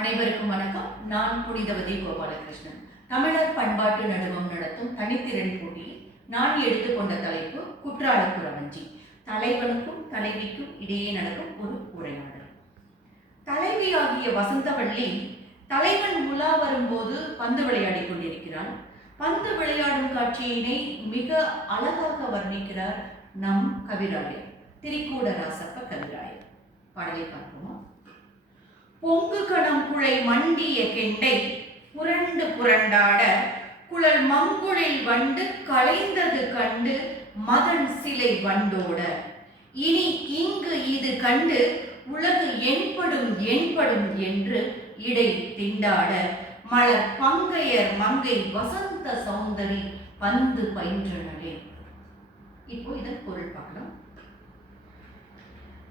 அனைவருக்கும் வணக்கம். நான் புனிதவதி கோபாலகிருஷ்ணன். தமிழர் பண்பாட்டு நடுவம் நடத்தும் தனித்திறன் போட்டியில் நான் எடுத்துக்கொண்ட தலைப்பு குற்றாலக்குறவஞ்சி. தலைவனுக்கும் தலைவிக்கும் இடையே நடக்கும் ஒரு உரையாடல். தலைவியாகிய வசந்தவள்ளி தலைவன் உலா வரும்போது பந்து விளையாடி கொண்டிருக்கிறாள். பந்து விளையாடும் காட்சியினை மிக அழகாக வர்ணிக்கிறார் நம் கவிராயர், திரிக்கூட ராசப்ப கவிராயர். பாடலை பார்ப்போமா? பொங்கு கணம் குழை மண்டிய கெண்டை புரண்டு புரண்டாட குழல் மங்குழில் வண்டு களைந்தது கண்டு மதன் சிலை வண்டோட இனி இங்கு இது கண்டு உலகு என்படும் என்படும் என்று இடை திண்டாட மலர் பங்கையர் மங்கை வசந்த சௌந்தரி பந்து பயின்றனரே. இப்போ இதன் பொருள் பார்க்கலாம்.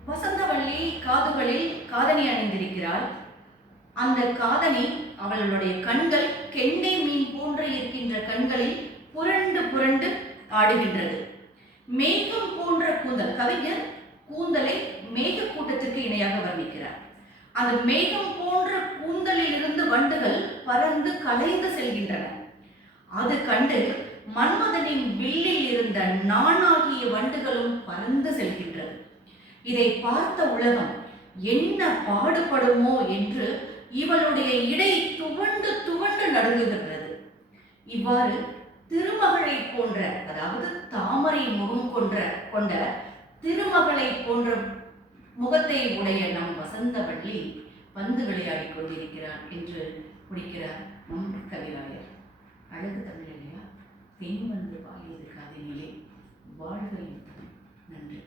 வசந்தவள்ளி காதுகளில் காதணி அணிந்திருக்கிறாள். அந்த காதணி அவளுடைய கண்கள் கெண்டை மீன் போன்று இருக்கின்ற கண்களில் புரண்டு புரண்டு ஆடுகின்றது. மேகம் போன்ற கூந்தல், கவிஞர் கூந்தலை மேக கூட்டத்திற்கு இணையாக வர்ணிக்கிறார். அந்த மேகம் போன்ற கூந்தலில் இருந்து வண்டுகள் பறந்து கலைந்து செல்கின்றன. அது கண்டு மன்மதனின் வில்லில் இருந்த நானாகிய வண்டுகளும் பறந்து செல்கின்றது. இதை பார்த்த உலகம் என்ன பாடுபடுமோ என்று இவளுடைய இடை துவண்டு துவண்டு நடுங்குகின்றது. இவ்வாறு திருமகளை போன்ற, அதாவது தாமரை முகம் கொண்ட திருமகளை போன்ற முகத்தை உடைய நம் வசந்தவள்ளி பந்து விளையாடி கொண்டிருக்கிறார் என்று முடிக்கிறார் நம் கவிராயர். அழகு தமிழ் இல்லையா? பெண் வந்து பாடியது காதினிலே வாழ்க. நன்றி.